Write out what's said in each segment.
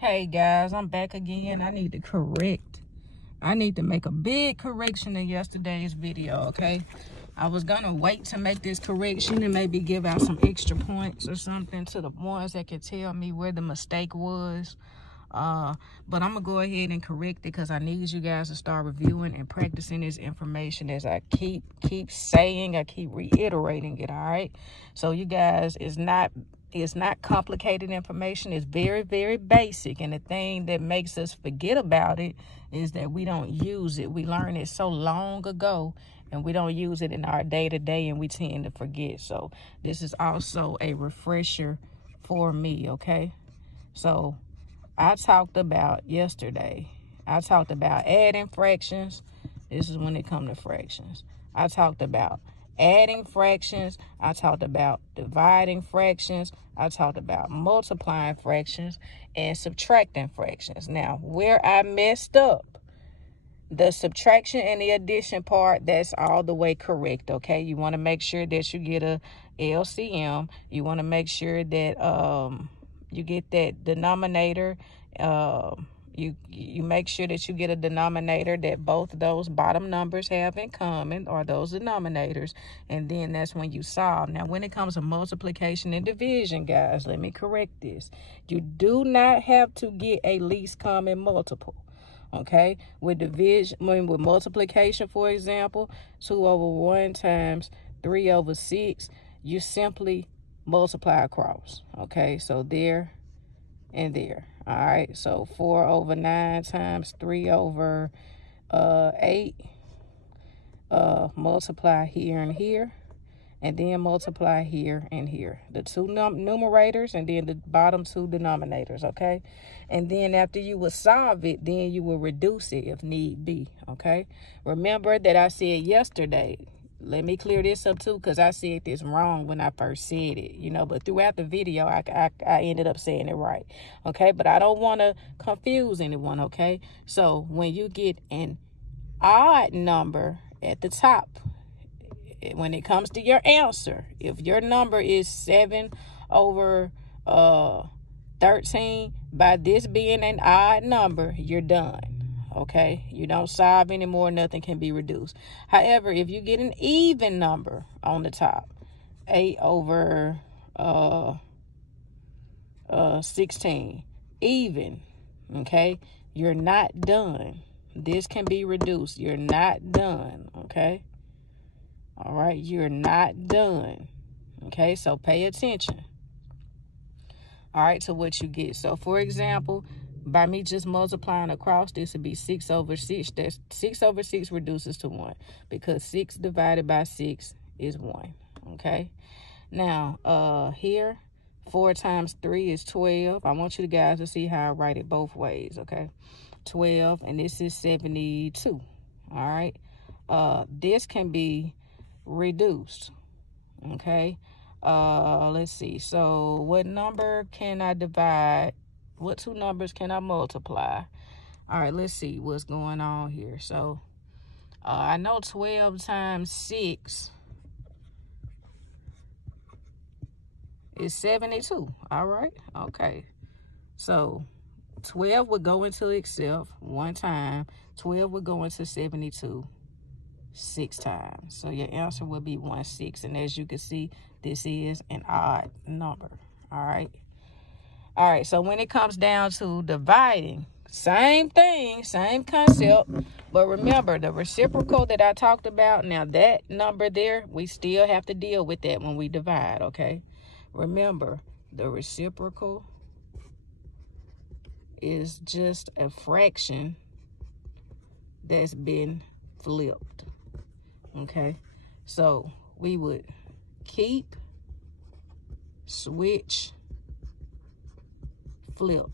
Hey guys, I'm back again. I need to make a big correction in yesterday's video, okay? I was gonna wait to make this correction and maybe give out some extra points or something to the ones that could tell me where the mistake was. But I'm gonna go ahead and correct it because I need you guys to start reviewing and practicing this information as I keep saying, I keep reiterating it, all right? So you guys, it's not complicated information. It's very, very basic. And the thing that makes us forget about it is that we don't use it. We learned it so long ago and we don't use it in our day-to-day and we tend to forget. So this is also a refresher for me, okay? So I talked about adding fractions. This is when it comes to fractions. I talked about adding fractions. I talked about dividing fractions. I talked about multiplying fractions and subtracting fractions. Now, where I messed up, the subtraction and the addition part, that's all the way correct, okay? You want to make sure that you get a LCM. You want to make sure that you get that denominator. You make sure that you get a denominator that both those bottom numbers have in common, or those denominators, and then that's when you solve. Now, when it comes to multiplication and division, guys, let me correct this. You do not have to get a least common multiple. Okay, with with multiplication, for example, 2 over 1 times 3 over 6, you simply multiply across. Okay, so there and there. All right, so 4 over 9 times 3 over 8, multiply here and here, and then multiply here and here, the two numerators and then the bottom two denominators, okay? And then after you will solve it, then you will reduce it if need be, okay? Remember that I said yesterday, let me clear this up too, because I said this wrong when I first said it, you know, but throughout the video, I ended up saying it right, okay? But I don't want to confuse anyone, okay? So when you get an odd number at the top, when it comes to your answer, if your number is 7 over 13, by this being an odd number, you're done. Okay, you don't solve anymore, nothing can be reduced. However, if you get an even number on the top, 8 over 16, even, okay, you're not done. This can be reduced. You're not done, okay? All right, you're not done. Okay, so pay attention. All right, to what you get. So, for example, by me just multiplying across, this would be 6 over 6. That's 6 over 6 reduces to 1 because 6 divided by 6 is 1. Okay, now here, 4 times 3 is 12. I want you guys to see how I write it both ways. Okay, 12, and this is 72. All right, this can be reduced. Okay, let's see. So what number can I divide? What two numbers can I multiply? All right, let's see what's going on here. So I know 12 times 6 is 72. All right, okay, so 12 would go into itself one time. 12 would go into 72 6 times. So your answer will be 16. And as you can see, this is an odd number. All right, so when it comes down to dividing, same thing, same concept, but remember the reciprocal that I talked about. Now that number there, we still have to deal with that when we divide. Okay, remember the reciprocal is just a fraction that's been flipped. Okay, so we would keep, switch, flip.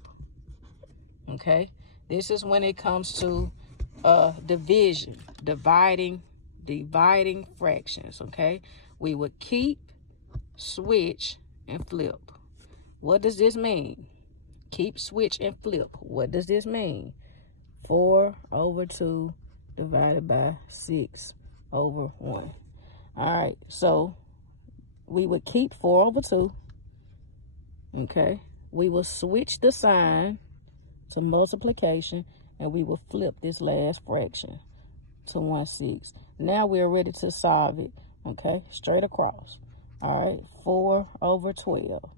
Okay, this is when it comes to division, dividing fractions. Okay, we would keep, switch, and flip. What does this mean? Keep, switch, and flip. What does this mean? 4 over 2 divided by 6 over 1. All right, so we would keep 4 over 2. Okay, we will switch the sign to multiplication, and we will flip this last fraction to 1/6. Now we're ready to solve it, okay, straight across. All right, 4 over 12.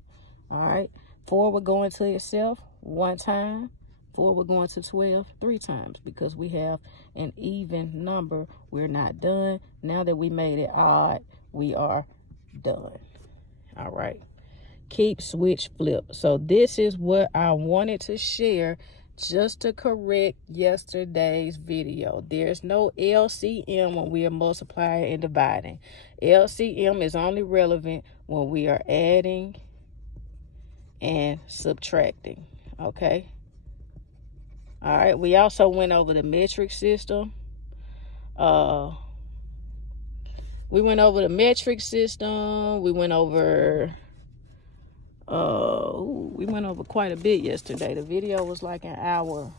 All right, 4 will go into itself 1 time. 4 will go into 12 3 times because we have an even number. We're not done. Now that we made it odd, we are done. All right, keep, switch, flip. So this is what I wanted to share just to correct yesterday's video. There's no LCM when we are multiplying and dividing. LCM is only relevant when we are adding and subtracting, okay? All right, we also went over the metric system. We went over the metric system. We went over quite a bit yesterday. The video was like an hour.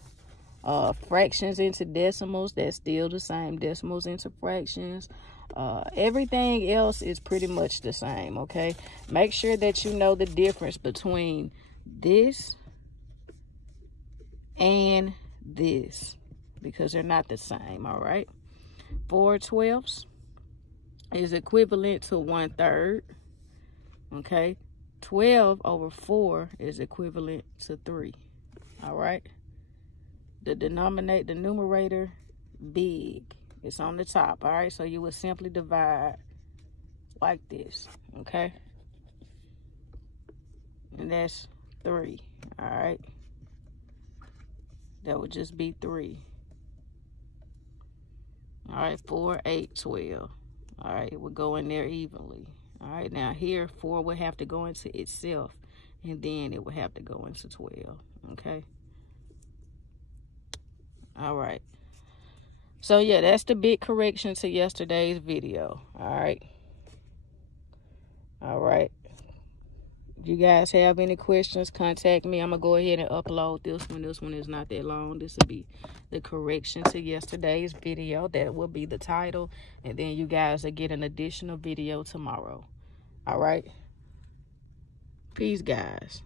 Fractions into decimals, that's still the same. Decimals into fractions. Everything else is pretty much the same, okay? Make sure that you know the difference between this and this, because they're not the same. All right, 4/12 is equivalent to 1/3. Okay, 12 over 4 is equivalent to 3. All right, the numerator big, it's on the top. All right, so you would simply divide like this, okay, and that's 3. All right, that would just be 3. All right, 4, 8, 12. All right, it would go in there evenly. All right, now here 4 would have to go into itself, and then it would have to go into 12. Okay. All right. So yeah, that's the big correction to yesterday's video. All right. All right. If you guys have any questions, contact me. I'm going to go ahead and upload this one. This one is not that long. This will be the correction to yesterday's video. That will be the title. And then you guys will get an additional video tomorrow. All right. Peace, guys.